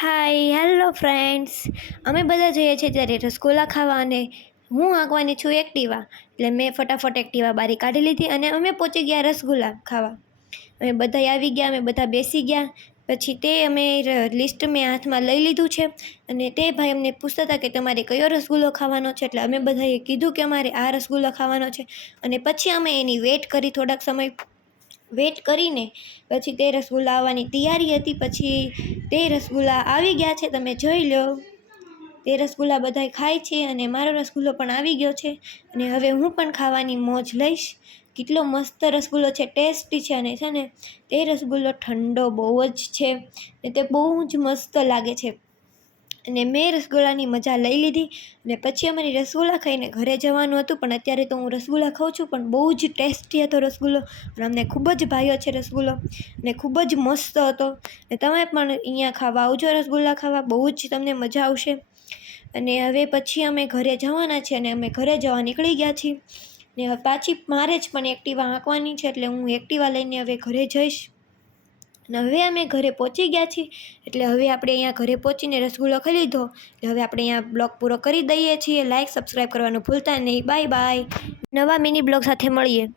Hi hello friends, અમે બધા જઈએ છીએ ત્યારે રસગુલ્લા ખાવા અને હું આંકવાની છું એક્ટિવા. એટલે મેં ફટાફટ એક્ટિવા બારી કાઢી લીધી અને અમે પહોંચી ગયા રસગુલ્લા ખાવા. અમે બધા આવી ગયા, અમે બધા બેસી ગયા. પછી તે અમે લિસ્ટ મેં હાથમાં લઈ લીધું છે અને તે ભાઈ અમને પૂછતા હતા કે તમારે કયો રસગુલ્લો ખાવાનો છે. એટલે અમે બધાએ કીધું કે અમારે આ રસગુલ્લો ખાવાનો છે અને પછી અમે એની વેટ કરી. થોડાક સમય વેટ કરીને પછી તે રસગુલ્લા આવવાની તૈયારી હતી. પછી તે રસગુલ્લા આવી ગયા છે, તમે જોઈ લો. તે રસગુલ્લા બધાય ખાય છે અને મારો રસગુલ્લો પણ આવી ગયો છે અને હવે હું પણ ખાવાની મોજ લઈશ. કેટલો મસ્ત રસગુલ્લો છે, ટેસ્ટી છે અને છે ને તે રસગુલ્લો ઠંડો બહુ જ છે ને તે બહુ જ મસ્ત લાગે છે. અને મેં રસગુલ્લાની મજા લઈ લીધી અને પછી અમારી રસગુલ્લા ખાઈને ઘરે જવાનું હતું. પણ અત્યારે તો હું રસગુલ્લા ખાઉં છું, પણ બહુ જ ટેસ્ટી હતો રસગુલ્લો અને અમને ખૂબ જ ભાવ્યો છે રસગુલ્લો અને ખૂબ જ મસ્ત હતો. ને તમે પણ અહીંયા ખાવા આવજો, રસગુલ્લા ખાવા, બહુ જ તમને મજા આવશે. અને હવે પછી અમે ઘરે જવાના છીએ અને અમે ઘરે જવા નીકળી ગયા છીએ ને હવે પાછી મારે જ પણ એક્ટિવા હાંકવાની છે. એટલે હું એક્ટિવા લઈને હવે ઘરે જઈશ. અને હવે અમે ઘરે પહોંચી ગયા છીએ. એટલે હવે આપણે અહીંયા ઘરે પહોંચીને રસગુલ્લો ખાઈ લીધો. એટલે હવે આપણે અહીંયા બ્લોગ પૂરો કરી દઈએ છીએ. લાઇક સબસ્ક્રાઈબ કરવાનું ભૂલતા નહીં. Bye bye. નવા મિની બ્લોગ સાથે મળીએ.